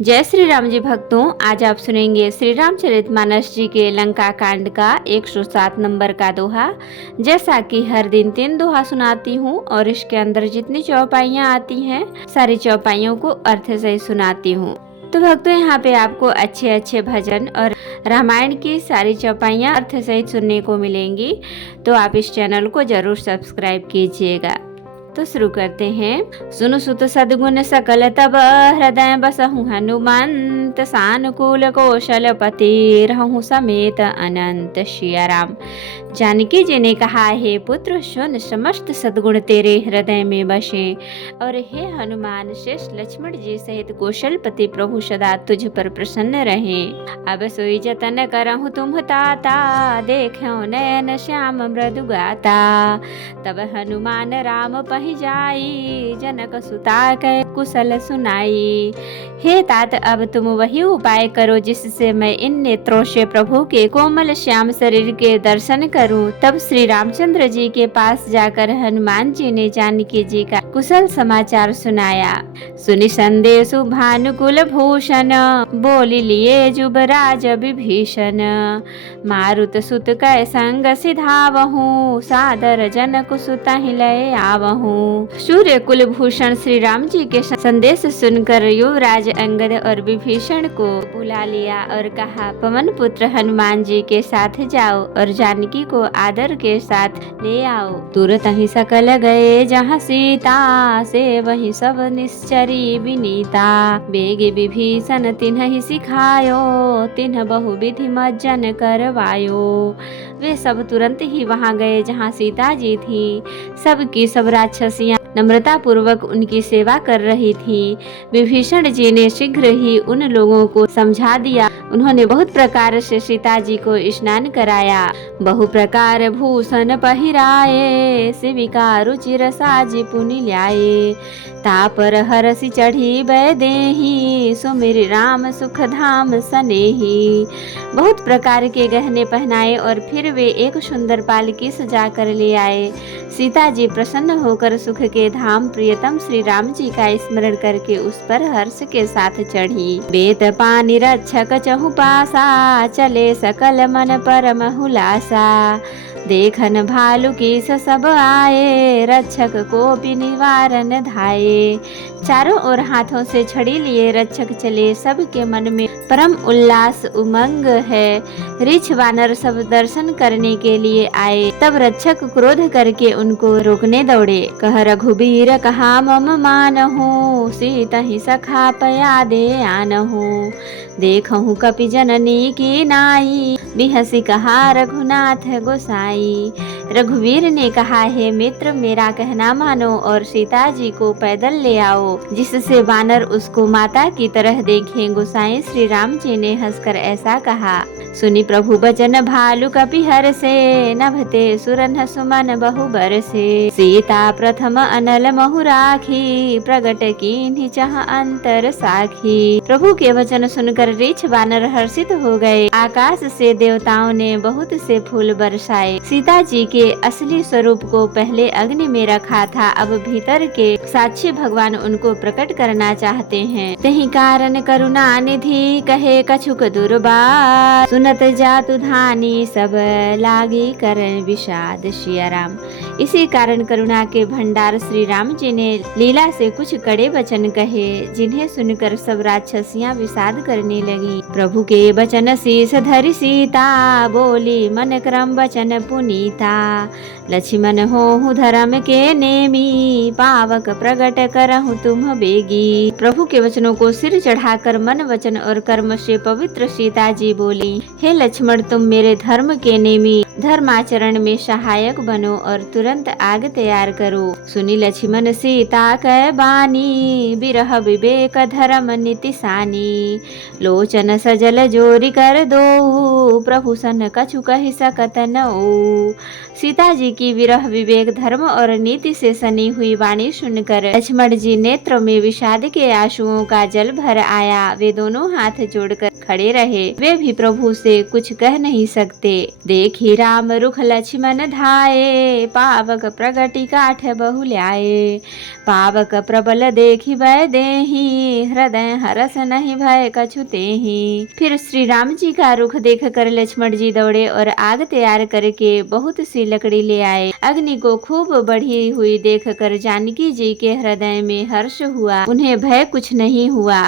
जय श्री राम जी भक्तों, आज आप सुनेंगे श्री रामचरितमानस जी के लंका कांड का 107 नंबर का दोहा। जैसा कि हर दिन 3 दोहा सुनाती हूँ और इसके अंदर जितनी चौपाइयाँ आती हैं सारी चौपाइयों को अर्थ सहित सुनाती हूँ। तो भक्तों, यहाँ पे आपको अच्छे अच्छे भजन और रामायण की सारी चौपाइयाँ अर्थ सहित सुनने को मिलेंगी। तो आप इस चैनल को जरूर सब्सक्राइब कीजिएगा। तो शुरू करते हैं। सुनु सुत सद्गुण सकल तब हृदय बसहु हनुमंत, सानुकूल कौशलपति रहु समेत अनंत। सिया राम। जानकी जी ने कहा, हे पुत्र सुन, समस्त सद्गुण तेरे हृदय में बसे, और हे हनुमान शेष लक्ष्मण जी सहित कौशलपति प्रभु सदा तुझ पर प्रसन्न रहे। अब सोई जतन करहु तुम ताता, देखो नयन श्याम मृदु गाता। तब हनुमान राम पहि जाई, जनक सुता कै कुशल सुनाई। हे तात, अब तुम वही उपाय करो जिससे मैं इन नेत्रों से प्रभु के कोमल श्याम शरीर के दर्शन करूं। तब श्री रामचंद्र जी के पास जाकर हनुमान जी ने जानकी जी का कुशल समाचार सुनाया। सुनि संदेश भानुकुल भूषण, बोली लिए जुबराज विभीषण। मारुत सुत कै संग सिधावहूँ, सादर जनक सुत ही लय आवहूँ। सूर्य कुल भूषण श्री राम जी के संदेश सुनकर युवराज अंगद और विभीषण को बुला लिया और कहा, पवन पुत्र हनुमान जी के साथ जाओ और जानकी को आदर के साथ ले आओ। तुरंत ही सकल गए जहाँ सीता, से वही सब निश्चरी विनीता। बेग विभीषण तिन्ह सिखायो, तिन्ह बहुविधि मज्जन करवायो। वे सब तुरंत ही वहाँ गए जहाँ सीता जी थी। सबकी सब राक्षसियाँ नम्रता पूर्वक उनकी सेवा कर रही थी। विभीषण जी ने शीघ्र ही उन लोगों को समझा दिया। उन्होंने बहुत प्रकार से सीता जी को स्नान कराया, बहु प्रकार भूषण पहिराए, शिविका रुचिर साजी पुनि ल्याए। तापर हरसि चढ़ी बैदेही, सुमिर राम सुख धाम सनेही। बहुत प्रकार के गहने पहनाए और फिर वे एक सुंदर पालकी सजा कर ले आए। सीता जी प्रसन्न होकर सुख के धाम प्रियतम श्री राम जी का स्मरण करके उस पर हर्ष के साथ चढ़ी। बेत पानी रक्षक चहु पासा, चले सकल मन परम हुलासा। देखन भालू की सब आए, रक्षक को भी निवारण धाये। चारों ओर हाथों से छड़ी लिए रक्षक चले, सबके मन में परम उल्लास उमंग है। रीछ वानर सब दर्शन करने के लिए आए। तब रक्षक क्रोध करके उनको रोकने दौड़े। कह रघुबीर कहा मम मानहु, सीता ही सखा पया दे आनहु। देखहु कपि जननी की नाई, बिहसी कहा रघुनाथ गोसाई। रघुवीर ने कहा, हे मित्र, मेरा कहना मानो और सीता जी को पैदल ले आओ, जिससे वानर उसको माता की तरह देखें। गोसाई श्री राम जी ने हंसकर ऐसा कहा। सुनि प्रभु बचन भालु कपि हर से, नभते सुरन सुमन बहु बरसे। सीता प्रथम अनल महु राखी, प्रगट कीन्ही चह अंतर साखी। प्रभु के वचन सुनकर रीछ वानर हर्षित हो गए। आकाश से देवताओं ने बहुत से फूल बरसाए। सीता जी के असली स्वरूप को पहले अग्नि में रखा था, अब भीतर के साक्षी भगवान उनको प्रकट करना चाहते हैं। तही कारण करुणा निधि, कहे कछुक दुर्बार। सुनत जातु धानी, सब लागी करन विषाद। सिया राम। इसी कारण करुणा के भंडार श्री राम जी ने लीला से कुछ कड़े वचन कहे, जिन्हें सुनकर सब राक्षसियां विषाद करने लगी। प्रभु के वचन शीस धरि सीता, बोली मन क्रम वचन पुनीता। लक्ष्मण होहु धर्म के नेमी, पावक प्रगट करहु तुम बेगी। प्रभु के वचनों को सिर चढ़ाकर मन वचन और कर्म से पवित्र सीता जी बोली, हे लक्ष्मण, तुम मेरे धर्म के नेमी, धर्माचरण में सहायक बनो और तुरंत आग तैयार करो। सुनी लक्ष्मण सीता कै बानी, बिरह विवेक धर्म नीति सानी। लोचन सजल जोरी कर दो, प्रभु सन कछु कहि सकत नऊ। सीता जी की विरह विवेक धर्म और नीति से सनी हुई वाणी सुनकर लक्ष्मण जी नेत्र में विषाद के आंसुओं का जल भर आया। वे दोनों हाथ जोड़कर खड़े रहे। वे भी प्रभु से कुछ कह नहीं सकते। देखी राम रुख लक्ष्मण धाये, पावक प्रगति काठ बहुल्याए। पावक प्रबल देखी भय देहि, हृदय हरस नहीं भय कछु तेहि। फिर श्री राम जी का रुख देखकर लक्ष्मण जी दौड़े और आग तैयार करके बहुत सी लकड़ी ले आए। अग्नि को खूब बढ़ी हुई देखकर जानकी जी के हृदय में हर्ष हुआ, उन्हें भय कुछ नहीं हुआ।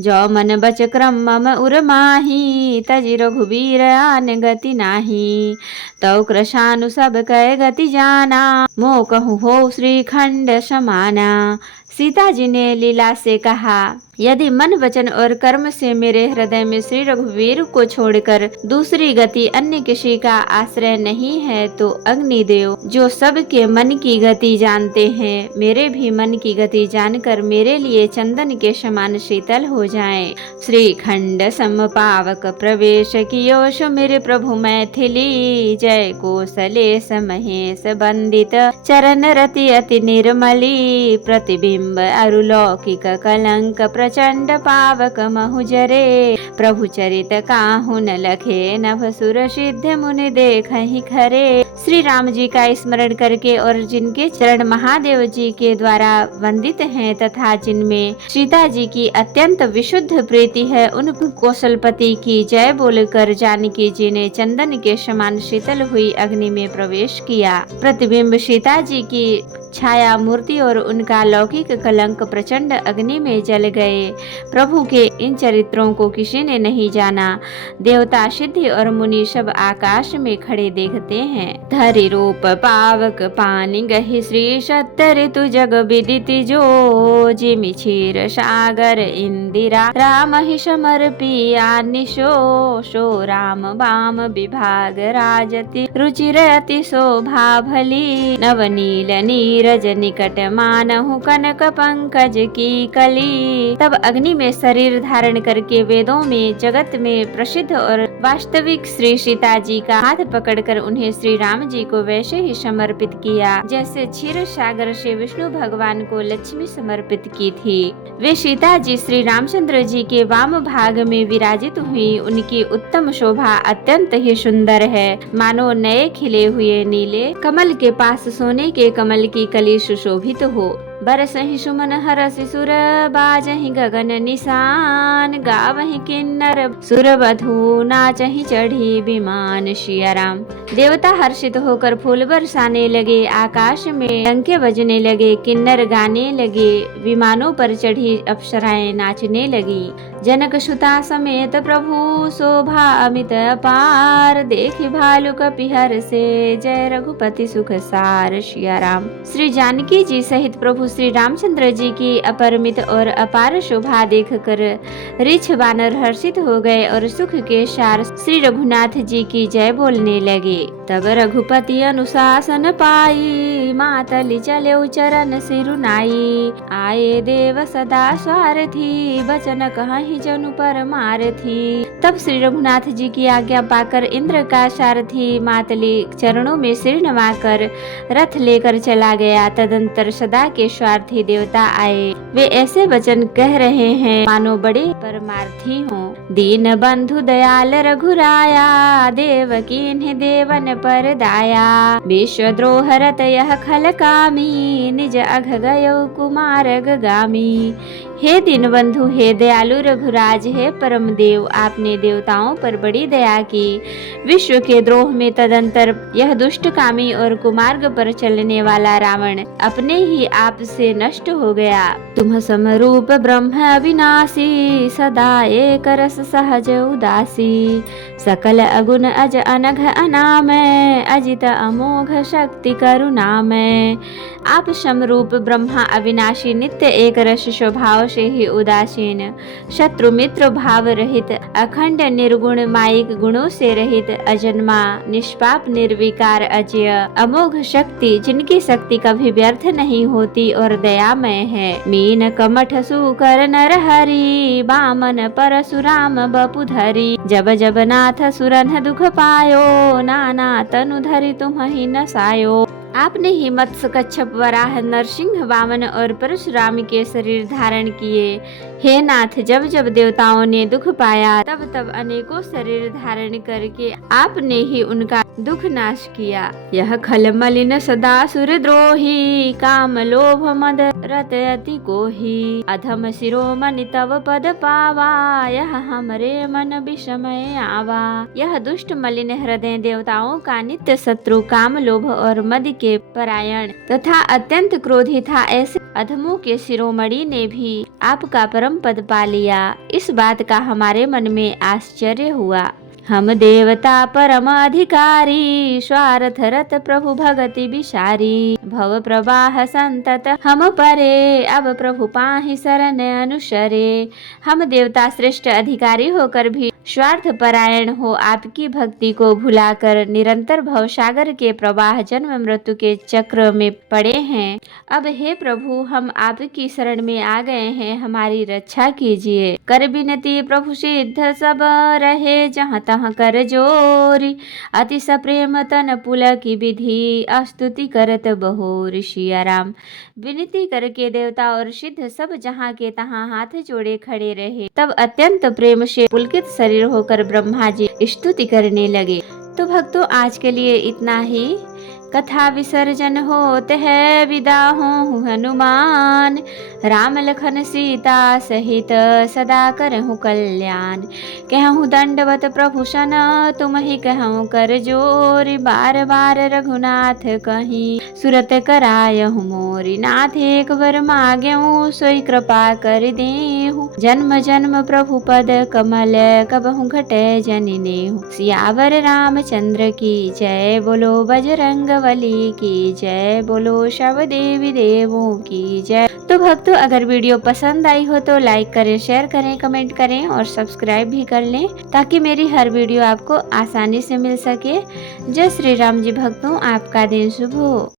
जो मन बच क्रम मम उर माही, तजि रघुबीर आन गति नाही। तौ कृशानु सब कह गति जाना, मोह कहूँ हो श्रीखंड समाना। सीता जी ने लीला से कहा, यदि मन वचन और कर्म से मेरे हृदय में श्री रघुवीर को छोड़कर दूसरी गति अन्य किसी का आश्रय नहीं है, तो अग्निदेव जो सबके मन की गति जानते हैं, मेरे भी मन की गति जानकर मेरे लिए चंदन के समान शीतल हो जाएं। श्रीखंड सम पावक प्रवेश कियो, सो मेरे प्रभु मैथिली। जय कौशलेश महेश बंदित, चरण रति अति निर्मली। प्रतिबिंब अरुलौकिक कलंक, प्रचंड पावक महुजरे। प्रभु चरित काहू न लखे, नभ सुर सिद्ध मुनि देखहि खरे। श्री राम जी का स्मरण करके और जिनके चरण महादेव जी के द्वारा वंदित हैं तथा जिनमें सीता जी की अत्यंत विशुद्ध प्रीति है, उन कौशलपति की जय बोलकर जानकी जी ने चंदन के समान शीतल हुई अग्नि में प्रवेश किया। प्रतिबिंब सीता जी की छाया मूर्ति और उनका लौकिक कलंक प्रचंड अग्नि में जल गए। प्रभु के इन चरित्रों को किसी ने नहीं जाना। देवता सिद्धि और मुनि सब आकाश में खड़े देखते हैं। धरि रूप पावक पानी गहि, श्री सत्य ऋतु जग विदिति जो। जिमि क्षीर सागर इंदिरा, राम ही समर्पिया निशो। सो राम वाम विभाग राजति, रुचिर अति शोभा भली। नवनील नीरज निकट मानहु, कनक पंकज की कली। तब अग्नि में शरीर धारण करके वेदों में जगत में प्रसिद्ध और वास्तविक श्री सीता जी का हाथ पकड़कर उन्हें श्री राम जी को वैसे ही समर्पित किया जैसे क्षीर सागर से विष्णु भगवान को लक्ष्मी समर्पित की थी। वे सीता जी श्री रामचंद्र जी के वाम भाग में विराजित हुई। उनकी उत्तम शोभा अत्यंत ही सुंदर है, मानो नए खिले हुए नीले कमल के पास सोने के कमल की कली सुशोभित हो। बरसहि सुमन हरसि सुर, बाजहि गगन निशान। गावहि किन्नर सुरवधू, नाचहि चढ़ी विमान। सिया राम। देवता हर्षित होकर फूल बरसाने लगे, आकाश में डंके बजने लगे, किन्नर गाने लगे, विमानों पर चढ़ी अप्सराएं नाचने लगी। जनक सुता समेत प्रभु, शोभा अमित अपार। देखि भालु कपिहर से, जय रघुपति सुख सार। सिया राम। श्री जानकी जी सहित प्रभु श्री रामचंद्र जी की अपरिमित और अपार शोभा देखकर ऋक्ष वानर हर्षित हो गए और सुख के सार श्री रघुनाथ जी की जय बोलने लगे। तब रघुपति अनुशासन पाई, मातली चले चरण सिरुनाई। आए देव सदा स्वार्थी, बचन कहि जनु पर मारथी। तब श्री रघुनाथ जी की आज्ञा पाकर इंद्र का सारथी मातली चरणों में सिर नवाकर रथ लेकर चला गया। तदंतर सदा के स्वार्थी देवता आए। वे ऐसे वचन कह रहे हैं मानो बड़े परमार्थी हों। दीन बंधु दयाल रघुराया, देवकीन्हि देवन पर दाया। विश्व द्रोह रत यह खल कामी, निज अघ गयो कुमारग गामी। हे दीन बंधु, हे दयालु रघुराज, हे परम देव, आपने देवताओं पर बड़ी दया की। विश्व के द्रोह में तदंतर यह दुष्ट कामी और कुमार्ग पर चलने वाला रावण अपने ही आप से नष्ट हो गया। तुम समरूप ब्रह्म अविनाशी, सदा एक रस सहज उदासी। सकल अगुण अज अनघ अनामय, अजित अमोघ शक्ति करुणामय। आप समरूप ब्रह्मा अविनाशी, नित्य एक रस स्वभाव से ही उदासीन, शत्रु मित्र भाव रहित, अखंड निर्गुण मायिक गुणों से रहित, अजन्मा निष्पाप निर्विकार अजय, अमोघ शक्ति जिनकी शक्ति कभी व्यर्थ नहीं होती और दयामय है। मीन कमठ सुकर नर हरि, बामन परशुराम बपुधरी। जब जब नाथ सुरन दुख पायो, नाना तनु धरि तुम्हि न सायो। आपने ही मत्स्य, कच्छप, वराह, नरसिंह, वामन और परशुराम के शरीर धारण किए। हे नाथ, जब जब देवताओं ने दुख पाया तब तब अनेकों शरीर धारण करके आपने ही उनका दुख नाश किया। यह खल मलिन सदा सुरद्रोही, काम लोभ मद रत अति कोही। अधम शिरोमणि तव पद पावा, यह हमरे मन विषमय आवा। यह दुष्ट मलिन हृदय देवताओं का नित्य शत्रु, काम लोभ और मद के परायण तथा अत्यंत क्रोधी था। ऐसे अधमों के शिरोमणि ने भी आपका परम पद पा लिया। इस बात का हमारे मन में आश्चर्य हुआ। हम देवता परम अधिकारी, स्वार्थ रत प्रभु भगति विसारी। भव प्रवाह संतत हम परे, अब प्रभु पाहि शरण अनुसरे। हम देवता श्रेष्ठ अधिकारी होकर भी स्वार्थ परायण हो आपकी भक्ति को भुलाकर निरंतर भवसागर के प्रवाह जन्म मृत्यु के चक्र में पड़े हैं। अब हे प्रभु, हम आपकी शरण में आ गए हैं, हमारी रक्षा कीजिए। कर विनती प्रभु सिद्ध सब रहे, जहाँ तहाँ कर जोरी। अति सप्रेम तन पुलकी विधि, स्तुति करत बहोर। सिया राम। विनती करके देवता और सिद्ध सब जहाँ के तहाँ हाथ जोड़े खड़े रहे। तब अत्यंत प्रेम से पुलकित शरीर होकर ब्रह्मा जी स्तुति करने लगे। तो भक्तों, आज के लिए इतना ही। कथा विसर्जन होते है, विदा हो हनुमान। राम लखन सीता सहित सदा करहु कल्याण। कहूँ दंडवत प्रभु सन, तुम ही कहूँ कर जोरी। बार बार रघुनाथ कहीं, सुरत करायहु मोरी। नाथ एक बर मांगेहूँ, सोई कृपा कर देहु। जन्म जन्म प्रभु पद कमल, कबहु घटे जनि नेहु। सियावर रामचंद्र की जय, बोलो बजरंग बली की जय, बोलो सब देवी देवों की जय। तो भक्तों, अगर वीडियो पसंद आई हो तो लाइक करें, शेयर करें, कमेंट करें और सब्सक्राइब भी कर लें, ताकि मेरी हर वीडियो आपको आसानी से मिल सके। जय श्री राम जी। भक्तों, आपका दिन शुभ हो।